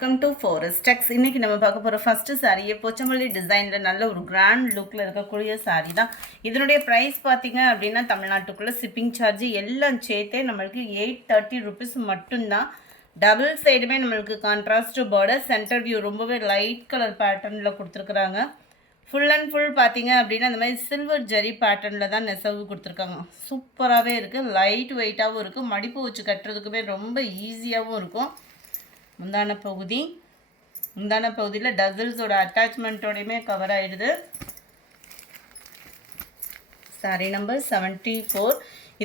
Welcome to forest டெக்ஸ். இன்றைக்கி நம்ம பார்க்க போகிற ஃபஸ்ட்டு சாரியை போச்சம்பள்ளி டிசைனில் நல்ல ஒரு கிராண்ட் லுக்கில் இருக்கக்கூடிய சாரீ தான். இதனுடைய ப்ரைஸ் பார்த்திங்க அப்படின்னா தமிழ்நாட்டுக்குள்ளே ஷிப்பிங் சார்ஜ் எல்லாம் சேர்த்தே நம்மளுக்கு 830 rupees மட்டும்தான். டபுள் சைடுமே நம்மளுக்கு கான்ட்ராஸ்ட் பார்டர், சென்டர் வியூ ரொம்பவே லைட் கலர் பேட்டர்னில் கொடுத்துருக்குறாங்க. ஃபுல் அண்ட் ஃபுல் பார்த்திங்க அப்படின்னா அந்த மாதிரி சில்வர் ஜரி பேட்டர்னில் தான் நெசவு கொடுத்துருக்காங்க. சூப்பராகவே இருக்குது, லைட் வெயிட்டாகவும் இருக்குது, மடிப்பு வச்சு கட்டுறதுக்குமே ரொம்ப ஈஸியாகவும் இருக்கும். முந்தான பகுதியில் டசல்ஸோட அட்டாச்மெண்ட்டோடையுமே கவர் ஆகிடுது. சாரி நம்பர் 74.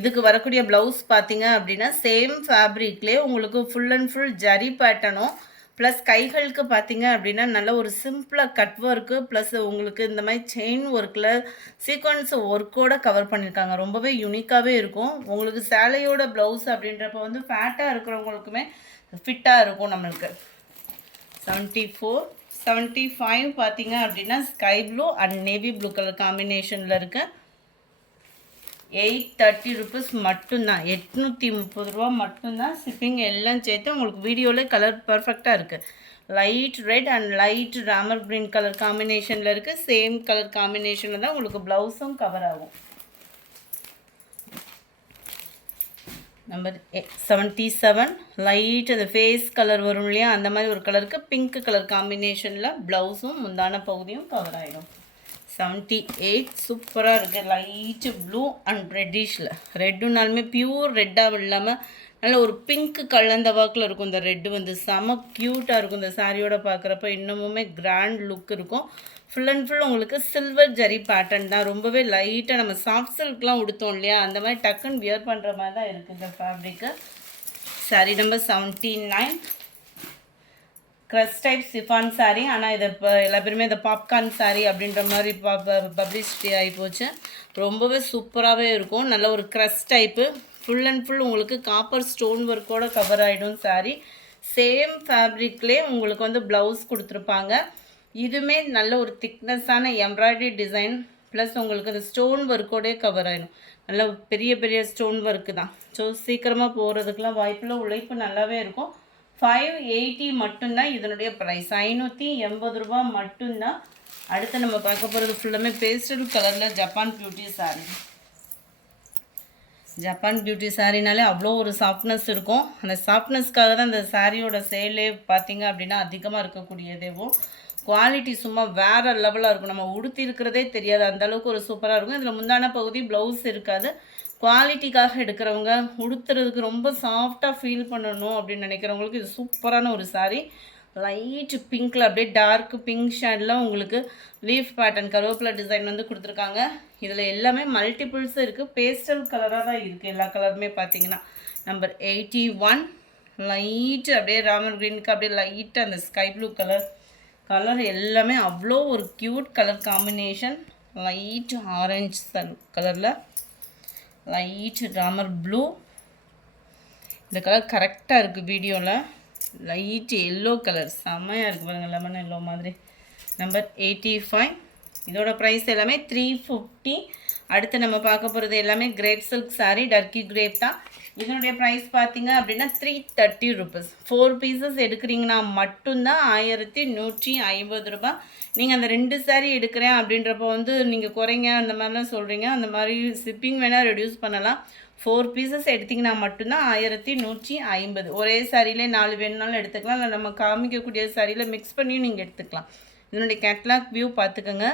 இதுக்கு வரக்கூடிய ப்ளவுஸ் பார்த்தீங்க அப்படின்னா சேம் ஃபேப்ரிக்லேயே உங்களுக்கு ஃபுல் அண்ட் ஃபுல் ஜரி பேட்டர்னும் ப்ளஸ் கைகளுக்கு பார்த்தீங்க அப்படின்னா நல்ல ஒரு சிம்பிளாக கட் ஒர்க்கு ப்ளஸ் உங்களுக்கு இந்த மாதிரி செயின் ஒர்க்கில் சீக்வன்ஸ் ஒர்க்கோடு கவர் பண்ணியிருக்காங்க. ரொம்பவே யூனிக்காகவே இருக்கும். உங்களுக்கு சேலையோட ப்ளவுஸ் அப்படின்றப்ப வந்து ஃபேட்டாக இருக்கிறவங்களுக்குமே ஃபிட்டாக இருக்கும். நம்மளுக்கு 74, 75 பார்த்தீங்க அப்படின்னா sky blue and navy blue colour காம்பினேஷனில் இருக்கு. 830 rupees மட்டும்தான், 830 ரூபா மட்டும்தான். ஷிப்பிங் எல்லாம் சேர்த்து உங்களுக்கு வீடியோவில் கலர் பர்ஃபெக்டாக இருக்குது. Light red and light Ramar green colour காம்பினேஷனில் இருக்குது. சேம் கலர் காம்பினேஷனில் தான் உங்களுக்கு ப்ளவுஸும் கவர் ஆகும். நம்பர் 77 லைட் அந்த ஃபேஸ் கலர் வரும் இல்லையா, அந்த மாதிரி ஒரு கலருக்கு பிங்க் கலர் காம்பினேஷனில் ப்ளவுஸும் முந்தான பகுதியும் கவர் ஆகிடும். 78 சூப்பராக இருக்குது, லைட்டு ப்ளூ அண்ட் ரெட்டிஷில். ரெட்டுனாலுமே பியூர் ரெட்டாக இல்லாமல் நல்ல ஒரு பிங்க் கலந்த வாக்கில் இருக்கும். இந்த ரெட்டு வந்து செம க்யூட்டாக இருக்கும். இந்த சாரியோட பார்க்குறப்ப இன்னமுமே கிராண்ட் லுக் இருக்கும். ஃபுல் அண்ட் ஃபுல் உங்களுக்கு சில்வர் ஜரி பேட்டர்ன் தான். ரொம்பவே லைட்டாக நம்ம சாஃப்ட் சில்க்லாம் உடுத்தோம் இல்லையா, அந்த மாதிரி டக்குன்னு வியர் பண்ணுற மாதிரி தான் இருக்குது இந்த fabric. Sorry number 79 crush type chiffon sari. ஆனால் இதை இப்போ எல்லா பேருமே இந்த பாப்கார்ன் சாரீ அப்படின்ற மாதிரி பப்ளிசிட்டி ஆகி போச்சு. ரொம்பவே சூப்பராகவே இருக்கும். நல்ல ஒரு crush type, full and full உங்களுக்கு காப்பர் ஸ்டோன் ஒர்க்கோடு கவர் ஆகிடும் சாரீ. சேம் ஃபேப்ரிக்லேயே உங்களுக்கு வந்து ப்ளவுஸ் கொடுத்துருப்பாங்க. இதுவுமே நல்ல ஒரு திக்னஸான எம்ப்ராய்டரி டிசைன் ப்ளஸ் உங்களுக்கு அந்த ஸ்டோன் ஒர்க்கோடே கவர் ஆகிடும். நல்ல பெரிய பெரிய ஸ்டோன் ஒர்க்கு தான். ஸோ சீக்கிரமாக போகிறதுக்கெலாம் வாய்ப்பில் உழைப்பு நல்லாவே இருக்கும். 580 மட்டும்தான் இதனுடைய ப்ரைஸ். 580 ரூபா மட்டும்தான். அடுத்து நம்ம பார்க்க போகிறது ஃபுல்லாமே பேஸ்டல் கலரில் Japan beauty sari. Japan beauty சாரீனாலே அவ்வளோ ஒரு சாஃப்ட்னஸ் இருக்கும். அந்த சாஃப்ட்னஸ்க்காக தான் அந்த சாரியோட சேலே பார்த்திங்க அப்படின்னா அதிகமாக இருக்கக்கூடியதேவும். குவாலிட்டி சும்மா வேறு லெவலாக இருக்கும். நம்ம உடுத்தி இருக்கிறதே தெரியாது, அந்தளவுக்கு ஒரு சூப்பராக இருக்கும். இதில் முந்தான பகுதி ப்ளவுஸ் இருக்காது. குவாலிட்டிக்காக எடுக்கிறவங்க, உடுத்துறதுக்கு ரொம்ப சாஃப்டாக ஃபீல் பண்ணணும் அப்படின்னு நினைக்கிறவங்களுக்கு இது சூப்பரான ஒரு சாரீ. லைட் பிங்க்கில் அப்படியே டார்க் பிங்க் ஷேடில் உங்களுக்கு லீஃப் பேட்டர்ன் கருவேப்பிலை டிசைன் வந்து கொடுத்துருக்காங்க. இதில் எல்லாமே மல்டிபிள்ஸ் இருக்குது. பேஸ்டல் கலராக தான் இருக்குது எல்லா கலருமே பார்த்தீங்கன்னா. நம்பர் 81 லைட்டு அப்படியே ராமர் க்ரீனுக்கு அப்படியே லைட்டாக அந்த ஸ்கை ப்ளூ கலர் எல்லாமே அவ்வளோ ஒரு cute colour combination. Light orange கலரில் லைட் ராமர் ப்ளூ. இந்த கலர் கரெக்டாக இருக்குது வீடியோவில். லைட் எல்லோ கலர் செம்மையாக இருக்குது பாருங்கள், லெமன் எல்லோ மாதிரி. நம்பர் 85 இதோட ப்ரைஸ் எல்லாமே 350. அடுத்து நம்ம பார்க்க போகிறது எல்லாமே crepe silk sari, Turkey crepe தான். இதனுடைய ப்ரைஸ் பார்த்தீங்க அப்படின்னா 330 rupees. 4 பீசஸ் எடுக்கிறீங்கன்னா மட்டும்தான் 1150 ரூபா. நீங்கள் அந்த 2 சாரீ எடுக்கிறேன் அப்படின்றப்போ வந்து நீங்கள் குறைங்க அந்த மாதிரிலாம் சொல்கிறீங்க. அந்த மாதிரி ஷிப்பிங் வேணால் ரெடியூஸ் பண்ணலாம். 4 பீசஸ் எடுத்திங்கன்னா மட்டும்தான் 1150. ஒரே சாரியிலே 4 வேணுனாலும் எடுத்துக்கலாம், இல்லை நம்ம காமிக்கக்கூடிய சாரியில் மிக்ஸ் பண்ணியும் நீங்கள் எடுத்துக்கலாம். இதனுடைய கேட்லாக் வியூ பார்த்துக்கோங்க.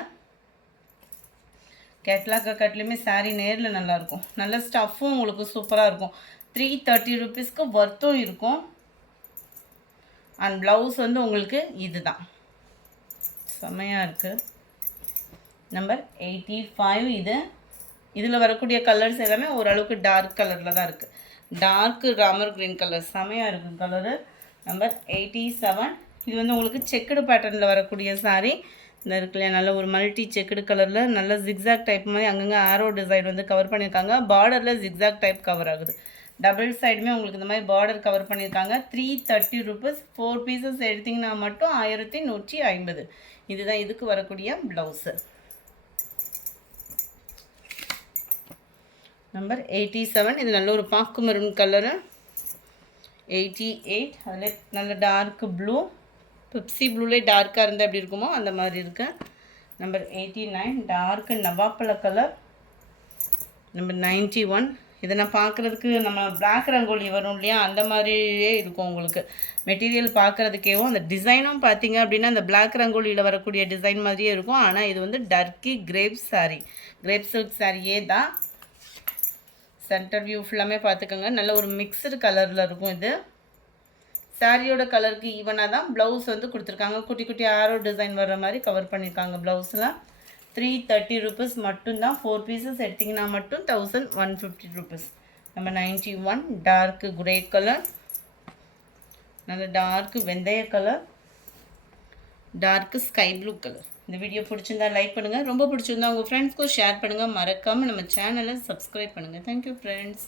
கேட்லாக் கட்லையுமே சாரீ நேரில் நல்லாயிருக்கும். நல்ல ஸ்டஃப்பும் உங்களுக்கு சூப்பராக இருக்கும். 330 rupeesக்கு ஒர்த்தும் இருக்கும். அண்ட் ப்ளவுஸ் வந்து உங்களுக்கு இது தான் செம்மையாக இருக்குது. நம்பர் 85 இதில் வரக்கூடிய கலர்ஸ் எல்லாமே ஓரளவுக்கு டார்க் கலரில் தான் இருக்குது. டார்க்கு ராமர் க்ரீன் கலர் செம்மையாக இருக்குது கலரு. நம்பர் 87 இது வந்து உங்களுக்கு செக்குடு பேட்டர்னில் வரக்கூடிய சாரீ. இந்த இருக்குல்ல நல்ல ஒரு மல்டி செக்குடு கலரில் நல்ல ஜிக்ஸாக் டைப் மாதிரி அங்கங்கே ஆரோ டிசைன் வந்து கவர் பண்ணியிருக்காங்க. பார்டரில் ஜிக்ஸாக் டைப் கவர் ஆகுது. டபுள் சைடுமே உங்களுக்கு இந்த மாதிரி பார்டர் கவர் பண்ணியிருக்காங்க. 330 rupees. 4 பீசஸ் எடுத்திங்கன்னா மட்டும் 1150. இதுதான் இதுக்கு வரக்கூடிய ப்ளவுஸு. நம்பர் 87 இது நல்ல ஒரு பாக்கு மெரூன் கலரு. 88 அதில் நல்ல டார்க் ப்ளூ பெப்சி ப்ளூலே டார்க்காக இருந்தால் எப்படி இருக்குமோ அந்த மாதிரி இருக்கு. நம்பர் 89 டார்க்கு நவாப்பழ கலர். நம்பர் 91 இதை நான் பார்க்குறதுக்கு நம்ம பிளாக் ரங்கோலி வரும் இல்லையா, அந்த மாதிரியே இருக்கும் உங்களுக்கு. மெட்டீரியல் பார்க்குறதுக்கேவும் அந்த டிசைனும் பார்த்தீங்க அப்படின்னா அந்த பிளாக் ரங்கோலியில் வரக்கூடிய டிசைன் மாதிரியே இருக்கும். ஆனால் இது வந்து Turkey crepe sari, crepe silk சாரியே தான். சென்டர் வியூ ஃபுல்லாமே பார்த்துக்கோங்க. நல்ல ஒரு மிக்சடு கலரில் இருக்கும் இது. சாரியோட கலருக்கு ஈவனாக தான் ப்ளவுஸ் வந்து கொடுத்துருக்காங்க. குட்டி குட்டி ஆரோ டிசைன் வர்ற மாதிரி கவர் பண்ணியிருக்காங்க ப்ளவுஸில். 330 rupees மட்டும்தான். 4 pieces எடுத்திங்கன்னா மட்டும் 1150 rupees. Number 91 dark grey colour, நல்ல டார்க்கு வெந்தய colour, dark sky blue colour. இந்த வீடியோ பிடிச்சிருந்தா லைக் பண்ணுங்கள், ரொம்ப பிடிச்சிருந்தா உங்கள் ஃப்ரெண்ட்ஸ்க்கும் ஷேர் பண்ணுங்கள். மறக்காமல் நம்ம சேனலை சப்ஸ்கிரைப் பண்ணுங்கள். Thank you friends.